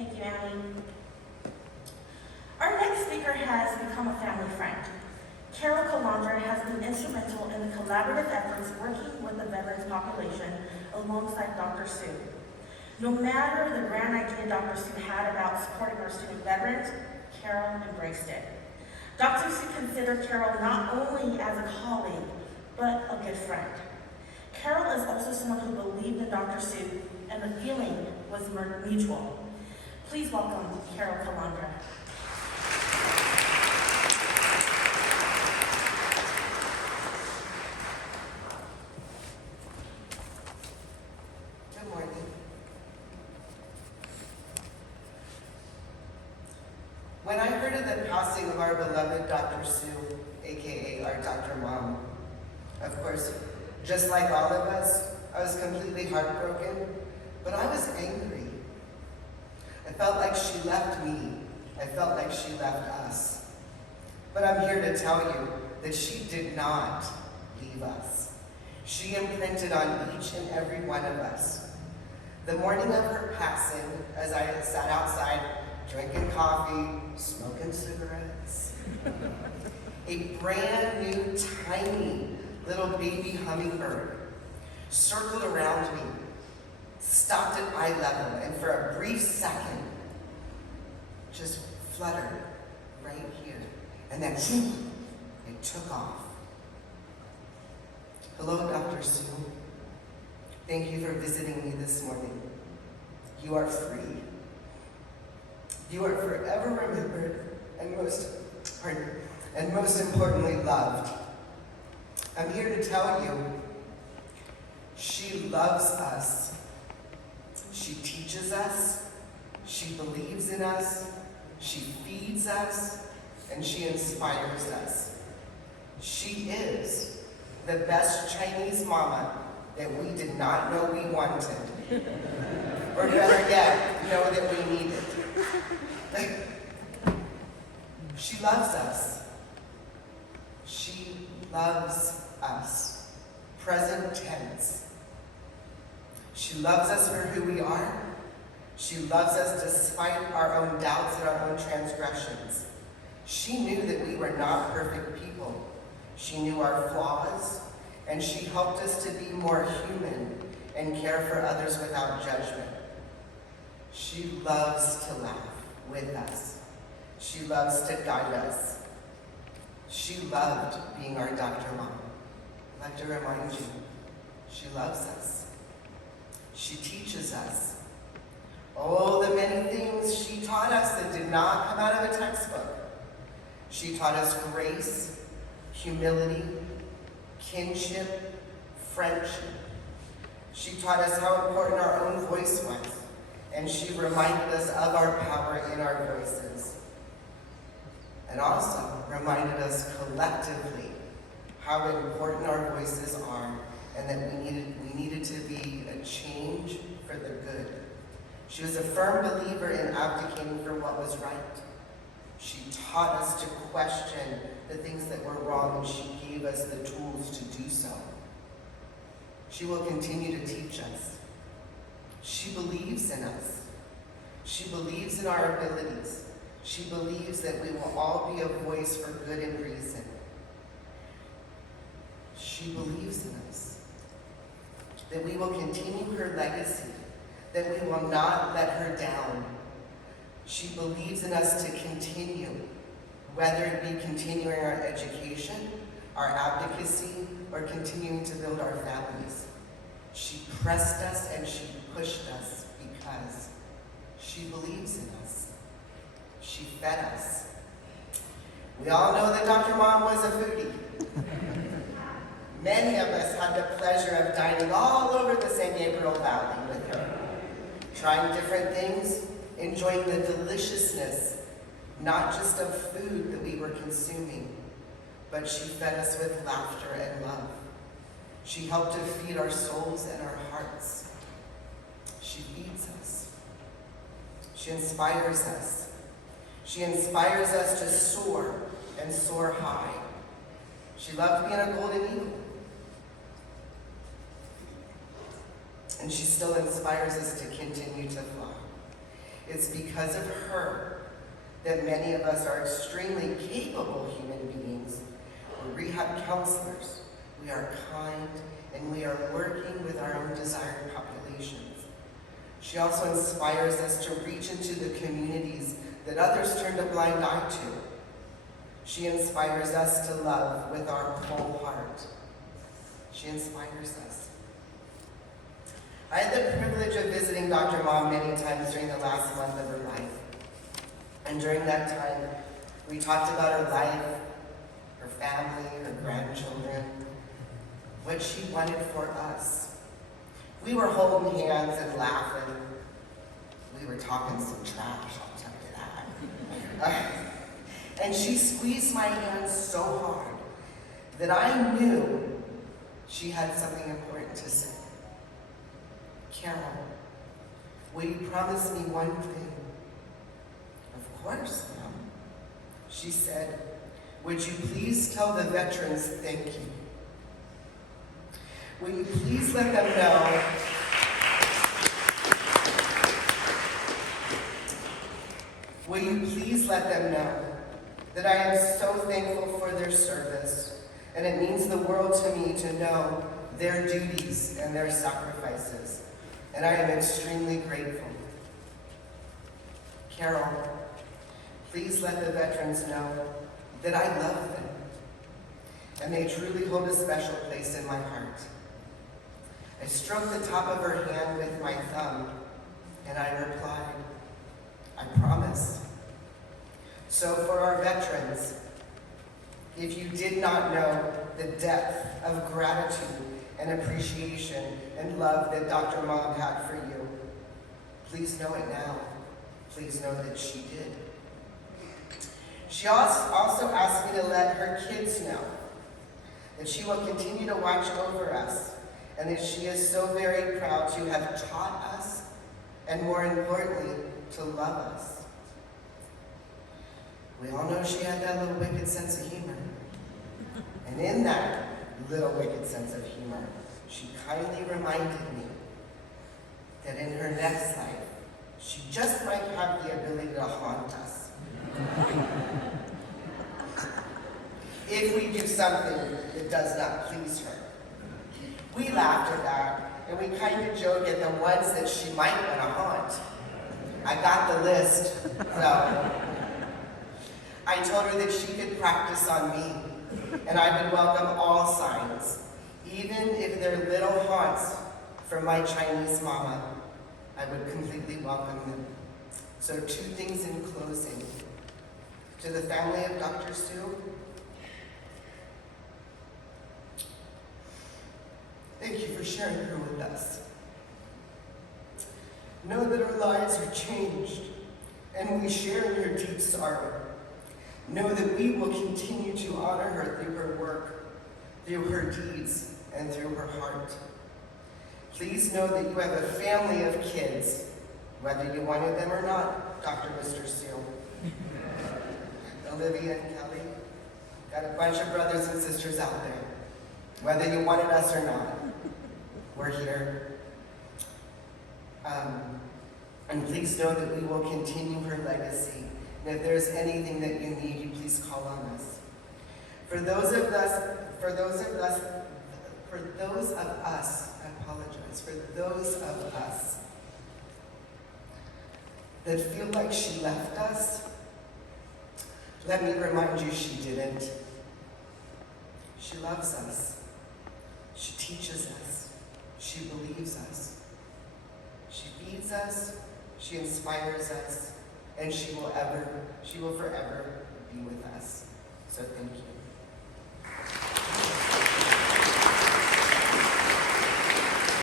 Thank you, Annie. Our next speaker has become a family friend. Carol Calandra has been instrumental in the collaborative efforts working with the veterans population alongside Dr. Sue. No matter the grand idea Dr. Sue had about supporting our student veterans, Carol embraced it. Dr. Sue considered Carol not only as a colleague, but a good friend. Carol is also someone who believed in Dr. Sue, and the feeling was mutual. Please welcome Carol Calandra. Good morning. When I heard of the passing of our beloved Dr. Sue, aka our Dr. Mom, of course, just like all of us, I was completely heartbroken, but I was angry. I felt like she left me. I felt like she left us. But I'm here to tell you that she did not leave us. She imprinted on each and every one of us. The morning of her passing, as I sat outside drinking coffee, smoking cigarettes, a brand new, tiny little baby hummingbird circled around me, stopped at eye level, and for a brief second, just fluttered right here. And then, it took off. Hello, Dr. Sue. Thank you for visiting me this morning. You are free. You are forever remembered and most importantly, loved. I'm here to tell you, she loves us. She teaches us. She believes in us. She feeds us. And she inspires us. She is the best Chinese mama that we did not know we wanted. Or better yet, know that we needed. She loves us. She loves us. Present tense. She loves us for who we are. She loves us despite our own doubts and our own transgressions. She knew that we were not perfect people. She knew our flaws, and she helped us to be more human and care for others without judgment. She loves to laugh with us. She loves to guide us. She loved being our Dr. Mom. I'd like to remind you, she loves us. She teaches us. Oh, the many things she taught us that did not come out of a textbook. She taught us grace, humility, kinship, friendship. She taught us how important our own voice was, and she reminded us of our power in our voices. And also reminded us collectively how important our voices are, and that we needed to be a change for the good. She was a firm believer in advocating for what was right. She taught us to question the things that were wrong, and she gave us the tools to do so. She will continue to teach us. She believes in us. She believes in our abilities. She believes that we will all be a voice for good and reason. She believes in us. That we will continue her legacy. That we will not let her down. She believes in us to continue, whether it be continuing our education, our advocacy, or continuing to build our families. She pressed us and she pushed us because she believes in us. She fed us. We all know that Dr. Mom was a foodie. Many of us had the pleasure of dining all over the San Gabriel Valley with her, trying different things, enjoying the deliciousness, not just of food that we were consuming, but she fed us with laughter and love. She helped to feed our souls and our hearts. She feeds us. She inspires us. She inspires us to soar and soar high. She loved being a golden eagle. And she still inspires us to continue to fly. It's because of her that many of us are extremely capable human beings. We're rehab counselors, we are kind, and we are working with our own desired populations. She also inspires us to reach into the communities that others turned a blind eye to. She inspires us to love with our whole heart. She inspires us. I had the privilege of visiting Dr. Mom many times during the last month of her life. And during that time, we talked about her life, her family, her grandchildren, what she wanted for us. We were holding hands and laughing. We were talking some trash, I'll tell you that. And she squeezed my hand so hard that I knew she had something important to say. Carol, will you promise me one thing? Of course, Mom. She said, would you please tell the veterans thank you? Will you please let them know will you please let them know that I am so thankful for their service, and it means the world to me to know their duties and their sacrifices, and I am extremely grateful. Carol, please let the veterans know that I love them, and they truly hold a special place in my heart. I stroked the top of her hand with my thumb, and I replied, I promise. So for our veterans, if you did not know the depth of gratitude and appreciation and love that Dr. Mom had for you, please know it now. Please know that she did. She also asked me to let her kids know that she will continue to watch over us and that she is so very proud to have taught us and, more importantly, to love us. We all know she had that little wicked sense of humor. And in that little wicked sense of humor, she kindly reminded me that in her next life, she just might have the ability to haunt us. If we do something that does not please her. We laughed at that, and we kind of joked at the ones that she might want to haunt. I got the list, so I told her that she could practice on me, and I would welcome all signs, even if they're little haunts from my Chinese mama. I would completely welcome them. So 2 things in closing. To the family of Dr. Sue, thank you for sharing her with us. Know that our lives are changed, and we share in her deep sorrow. Know that we will continue to honor her through her work, through her deeds, and through her heart. Please know that you have a family of kids, whether you wanted them or not, Dr. Mr. Sue. Olivia and Kelly, got a bunch of brothers and sisters out there. Whether you wanted us or not, we're here. And please know that we will continue her legacy. And if there's anything that you need, you please call on us. For those of us, that feel like she left us, let me remind you she didn't. She loves us. She teaches us. She believes us. She feeds us. She inspires us. And she will forever be with us. So thank you.